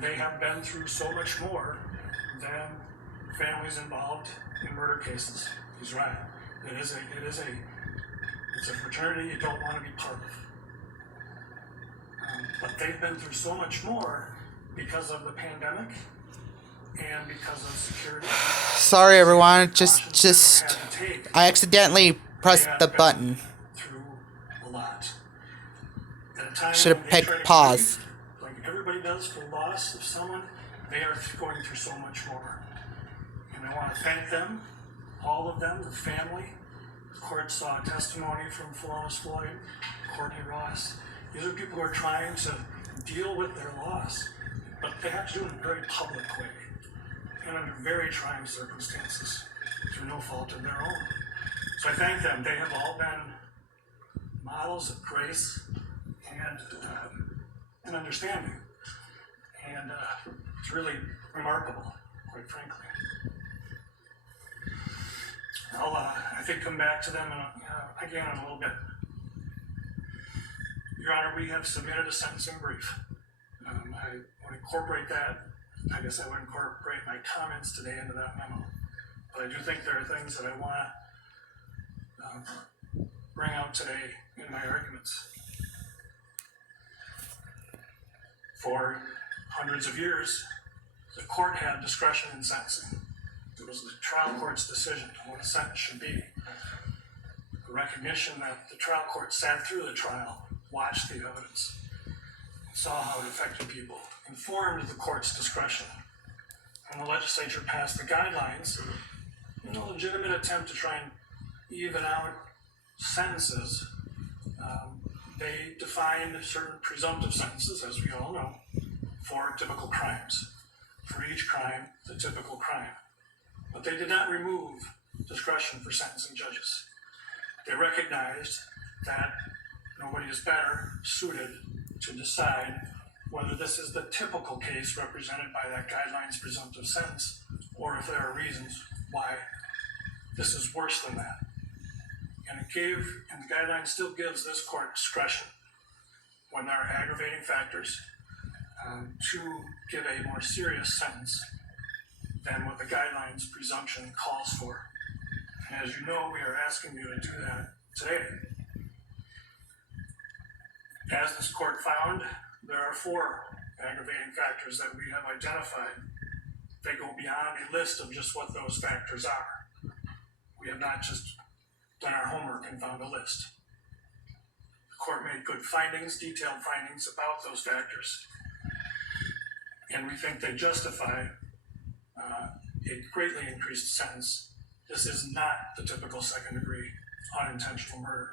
They have been through so much more than families involved in murder cases. He's right. It's a fraternity you don't want to be part of. But they've been through so much more because of the pandemic and because of security. Sorry, everyone. Just I accidentally pressed the button. Through a lot. At a time should have picked pause. Like everybody does for loss of someone, they are going through so much more. And I want to thank them, all of them, the family. The court saw testimony from Florence Floyd, Courtney Ross. These are people who are trying to deal with their loss, but they have to do it in a very public way and under very trying circumstances through no fault of their own. So I thank them. They have all been models of grace and understanding. And it's really remarkable, quite frankly. I'll, I think, come back to them again in a little bit. Your Honor, we have submitted a sentencing brief. I would incorporate that. I guess I would incorporate my comments today into that memo. But I do think there are things that I want to bring out today in my arguments. For hundreds of years, the court had discretion in sentencing. It was the trial court's decision on what a sentence should be. The recognition that the trial court sat through the trial, watched the evidence, saw how it affected people, informed the court's discretion. And the legislature passed the guidelines in a legitimate attempt to try and even out sentences. They defined certain presumptive sentences, as we all know, for typical crimes. For each crime, the typical crime. But they did not remove discretion for sentencing judges. They recognized that nobody is better suited to decide whether this is the typical case represented by that guideline's presumptive sentence, or if there are reasons why this is worse than that. And the guideline still gives this court discretion when there are aggravating factors to give a more serious sentence than what the guideline's presumption calls for. And as you know, we are asking you to do that today. As this court found, there are 4 aggravating factors that we have identified. They go beyond a list of just what those factors are. We have not just done our homework and found a list. The court made good findings, detailed findings about those factors. And we think they justify a greatly increased sentence. This is not the typical second-degree unintentional murder.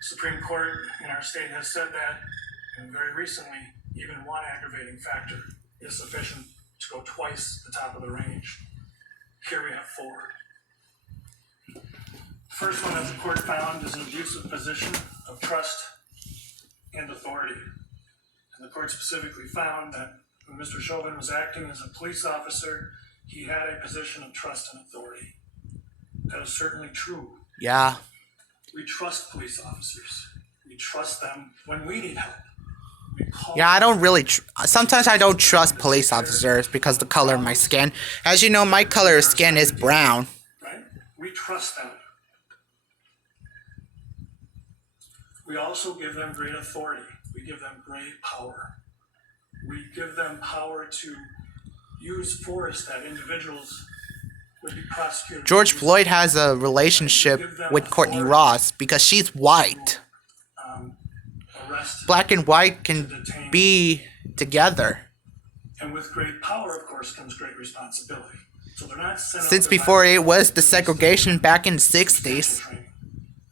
The Supreme Court in our state has said that, and very recently, even one aggravating factor is sufficient to go twice the top of the range. Here we have 4. The first one that the court found is an abusive position of trust and authority. And the court specifically found that when Mr. Chauvin was acting as a police officer, he had a position of trust and authority. That is certainly true. Yeah. We trust police officers. We trust them when we need help. Yeah, I don't really... Sometimes I don't trust police officers because of the color of my skin. As you know, my color of skin is brown. Right? We trust them. We also give them great authority. We give them great power. We give them power to use force that individuals would be prosecuted. George Floyd has a relationship with Courtney Ross because she's white. Black and white can be together. And with great power, of course, comes great responsibility. So they're not since before it was the segregation back in the 60s.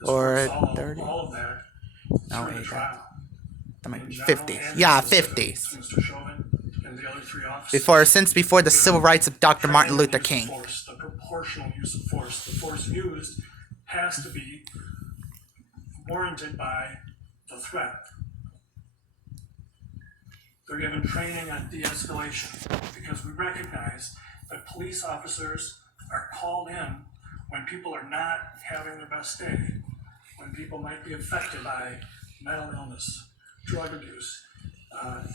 Or 30s. All of that through the trial. 50s. Yeah, 50s. Mr. Chauvin and the other 3 officers. Since before the civil rights of Dr. Martin Luther King. The proportional use of force. The force used has to be warranted by the threat. They're given training on de-escalation because we recognize that police officers are called in when people are not having their best day, when people might be affected by mental illness, drug abuse,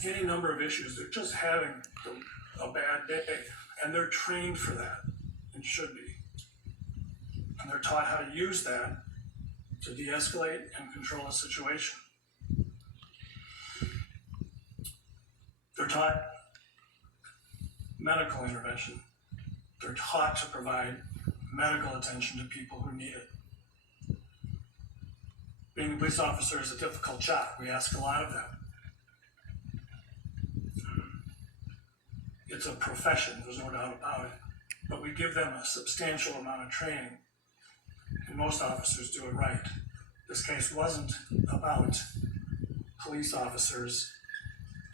any number of issues. They're just having a bad day, and they're trained for that, and should be. And they're taught how to use that to de-escalate and control a situation. They're taught medical intervention. They're taught to provide medical attention to people who need it. Being a police officer is a difficult job. We ask a lot of them. It's a profession, there's no doubt about it. But we give them a substantial amount of training, and most officers do it right. This case wasn't about police officers,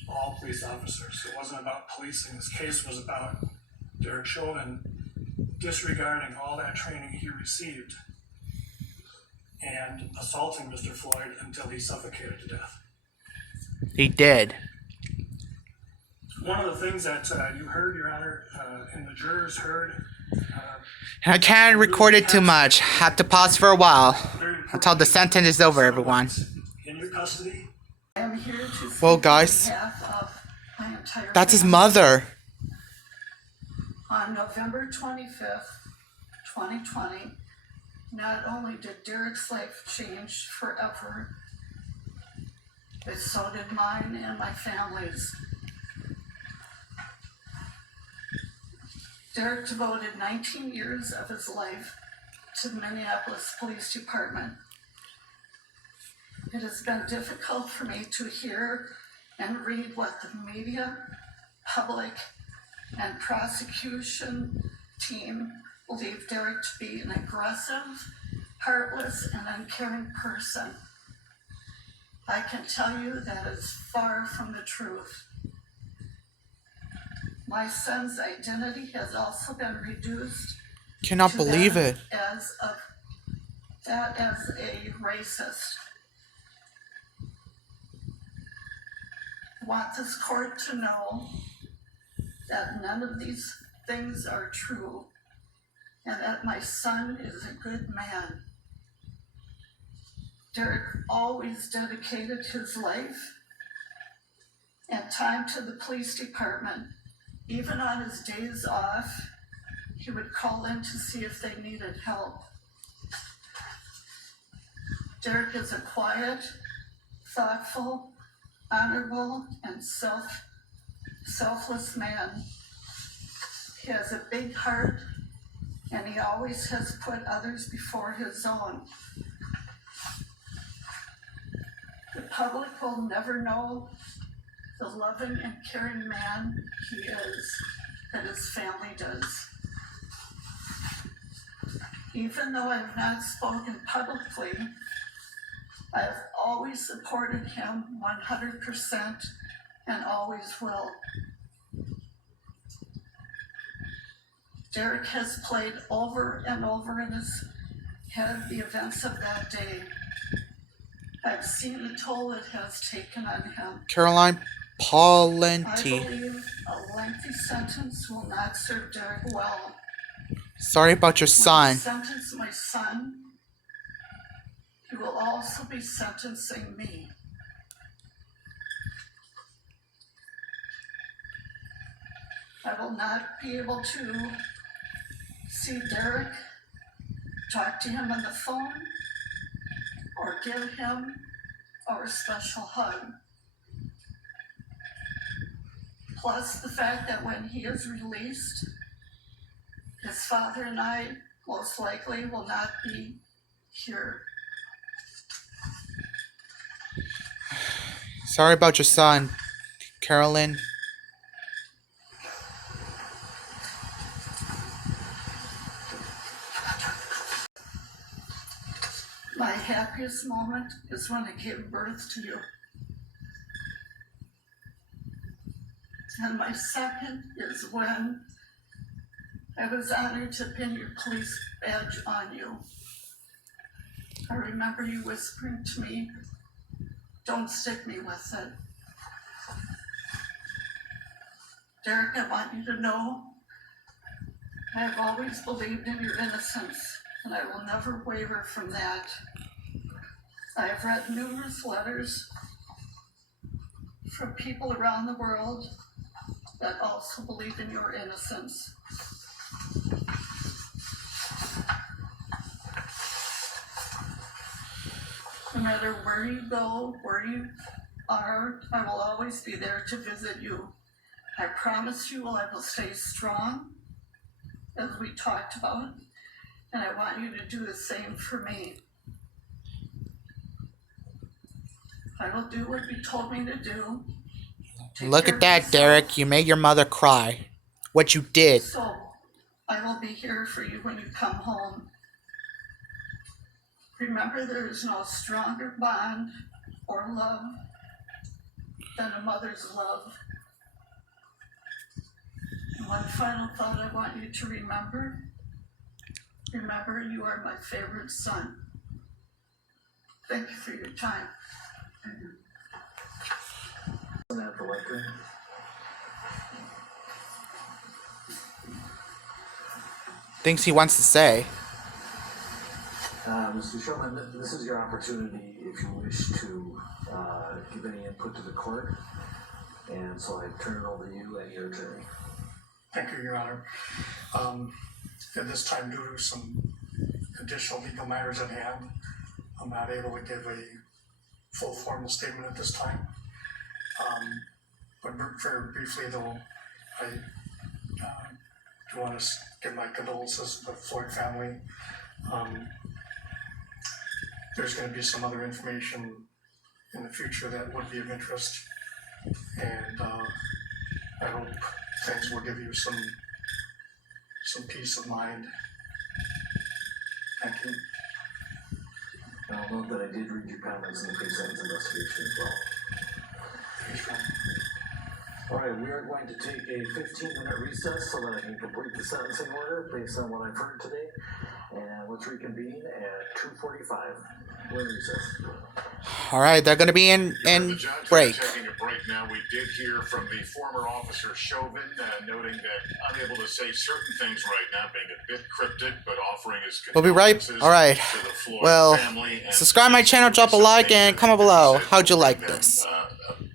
all police officers. It wasn't about policing. This case was about Derek Chauvin disregarding all that training he received and assaulting Mr. Floyd until he suffocated to death. He did. One of the things that you heard, Your Honor, and the jurors heard. I can't record it too much. Have to pause for a while until the sentence is over, everyone. In your custody. I am here to speak Well, guys, on behalf of my entire that's his family. mother. On November 25th, 2020, not only did Derek's life change forever, but so did mine and my family's. Derek devoted 19 years of his life to the Minneapolis Police Department. It has been difficult for me to hear and read what the media, public, and prosecution team believe Derek to be an aggressive, heartless, and uncaring person. I can tell you that is far from the truth. My son's identity has also been reduced Cannot to believe that it. as a racist. I want this court to know that none of these things are true and that my son is a good man. Derek always dedicated his life and time to the police department. Even on his days off, he would call in to see if they needed help. Derek is a quiet, thoughtful, honorable, and selfless man. He has a big heart, and he always has put others before his own. The public will never know the loving and caring man he is, that his family does. Even though I have not spoken publicly, I have always supported him 100% and always will. Derek has played over and over in his head the events of that day. I've seen the toll it has taken on him. Caroline I Palenti. believe a lengthy sentence will not serve Derek well. Sorry about your When son. he sentences my son, he will also be sentencing me. I will not be able to see Derek, talk to him on the phone, or give him our special hug. Plus the fact that when he is released, his father and I most likely will not be here. Sorry about your son, Carolyn. My happiest moment is when I gave birth to you. And my second is when I was honored to pin your police badge on you. I remember you whispering to me, "Don't stick me with it." Derek, I want you to know I have always believed in your innocence, and I will never waver from that. I have read numerous letters from people around the world that also believe in your innocence. No matter where you go, where you are, I will always be there to visit you. I promise you I will stay strong, as we talked about, and I want you to do the same for me. I will do what you told me to do. Look at that, Derek. You made your mother cry. What you did. So, I will be here for you when you come home. Remember, there is no stronger bond or love than a mother's love. And one final thought I want you to remember. Remember, you are my favorite son. Thank you for your time. Things he wants to say. Mr. Chauvin, this is your opportunity if you wish to give any input to the court. And so I turn it over to you and your attorney. Thank you, Your Honor. At this time, due to some additional legal matters at hand, I'm not able to give a full formal statement at this time. But very briefly, though, I do want to give my condolences to the Floyd family. There's going to be some other information in the future that would be of interest, and I hope things will give you some peace of mind. Thank you. And I'll note that I did read your comments in the pre-sentence investigation as well. Thanks, Ron. All right, we are going to take a 15-minute recess so that I can complete the sentencing order based on what I've heard today. And let's reconvene at 2:45. We're in recess. All right, they're gonna be in break. Taking a break now. We did hear from the former officer Chauvin, noting that unable to say certain things right now, being a bit cryptic, but offering his We'll be right. condolences All right. to the Floyd Well, family and subscribe my channel, drop a like, and comment below. How'd you like this?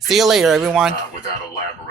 See you later, everyone. Without elaborating.